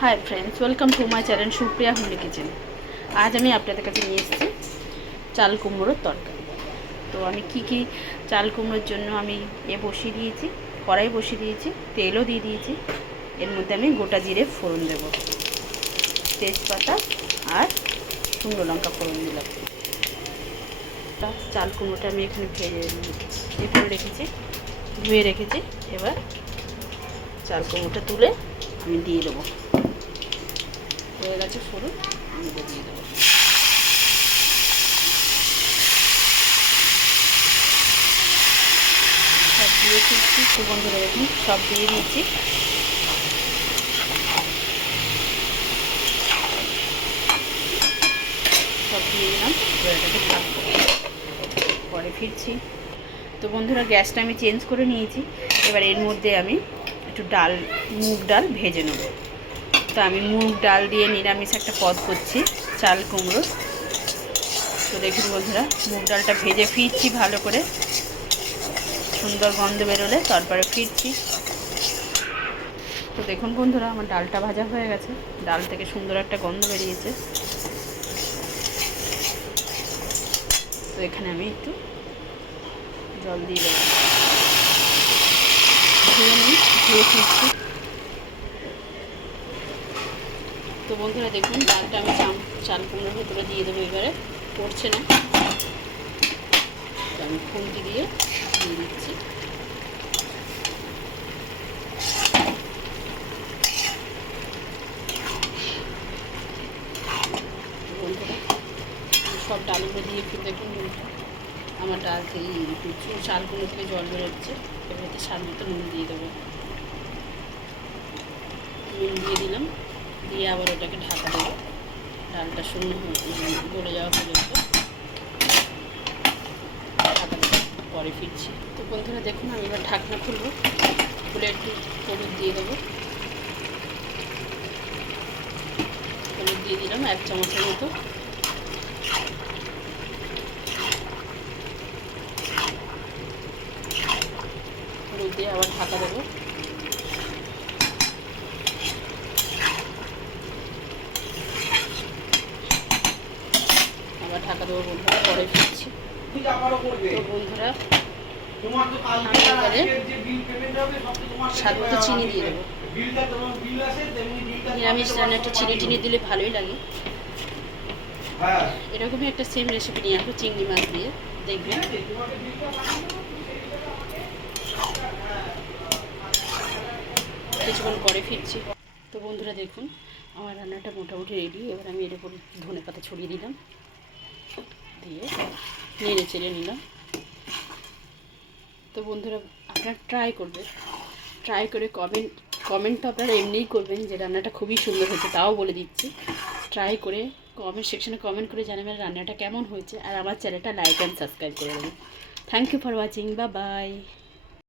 Hi friends, welcome to my channel Supriya homely kitchen. আজ আমি আপনাদের কাছে নিয়ে এসেছি চাল কুমড়োর তরকারি। তো আমি কি চাল কুমড়োর জন্য আমি বসিয়ে দিয়েছি, কড়াই বসিয়ে দিয়েছি, তেলও দিয়ে দিয়েছি। এর মধ্যে আমি গোটা জিরে ফোড়ন দেব, তেজপাতা আর শুকনো লঙ্কা ফোড়ন দিলাম। চাল কুমড়োটা আমি এখানে ভেজে করে রেখেছি, ধুয়ে রেখেছি। এবার চাল কুমড়োটা তুলে আমি দিয়ে দেবো। হয়ে গেছে ফোড়ন, আমি দিয়ে দেবো। সব দিয়ে দিচ্ছি, বন্ধুরা দেখুন সব দিয়ে দিচ্ছি। সব দিয়ে দিলাম, এবার এটাকে থাকবো, পরে ফিরছি। তো বন্ধুরা গ্যাসটা আমি চেঞ্জ করে নিয়েছি। এবার এর মধ্যে আমি একটু মুগ ডাল ভেজে নেব। তো আমি মুগ ডাল দিয়ে নিরামিষ একটা পদ করছি, চাল কুমড়ো। তো দেখুন বন্ধুরা, মুগ ডালটা ভেজে ফিরছি ভালো করে, সুন্দর গন্ধ বেরোলে তারপরে ফিরছি। তো দেখুন বন্ধুরা, আমার ডালটা ভাজা হয়ে গেছে, ডাল থেকে সুন্দর একটা গন্ধ বেরিয়েছে। তো এখানে আমি একটু জল দিয়ে দেবো, ধুয়ে ফিরছি। তো বন্ধুরা দেখুন, ডালটা আমি চাল কুমড়োর ভেতরে দিয়ে দেবো। এবারে পড়ছে না, আমি খুন্তি দিয়ে দিচ্ছি। বন্ধুরা সব ডালগুলো দিয়ে একটু দেখুন, আমার ডাল থেকে চালগুলো থেকে জল বেরোচ্ছে। এবারে স্বাদ মতো নুন দিয়ে দেবো। নুন দিয়ে দিলাম, দিয়ে আবার ওটাকে ঢাকা দেবো, ডালটা শূন্য গলে যাওয়া পর্যন্ত ঢাকা দেবো, পরে ফিরছি। তো বন্ধুরা দেখুন, আমি এবার ঢাকনা খুলবো, খুলে একটু হলুদ দিয়ে দেবো। হলুদ দিয়ে দিলাম 1 চামচের মতো। হলুদ দিয়ে আবার ঢাকা দেবো। আবার ঢাকা দেবো বন্ধুরা, পরে ফিরছি। তো বন্ধুরা আমি এবারে স্বাদ মতো চিনি দিয়ে দেবো। নিরামিষ রান্না একটু চিনি দিলে ভালোই লাগে। এরকমই একটা সেম রেসিপি নিয়ে আসবো চিংড়ি মাছ দিয়ে, দেখবেন। কিছুক্ষণ পরে ফিরছি। তো বন্ধুরা দেখুন, আমার রান্নাটা মোটামুটি রেডি। এবার আমি এর উপর ধনে পাতা ছড়িয়ে দিলাম, দিয়ে নেড়ে চেড়ে নিলাম। তো বন্ধুরা আপনারা ট্রাই করে কমেন্ট তো আপনারা এমনিই করবেন যে রান্নাটা খুবই সুন্দর হয়েছে, তাও বলে দিচ্ছি। ট্রাই করে কমেন্ট সেকশনে কমেন্ট করে জানাবেন রান্নাটা কেমন হয়েছে, আর আমার চ্যানেলটা লাইক অ্যান্ড সাবস্ক্রাইব করে দেবেন। Thank you for watching, bye by.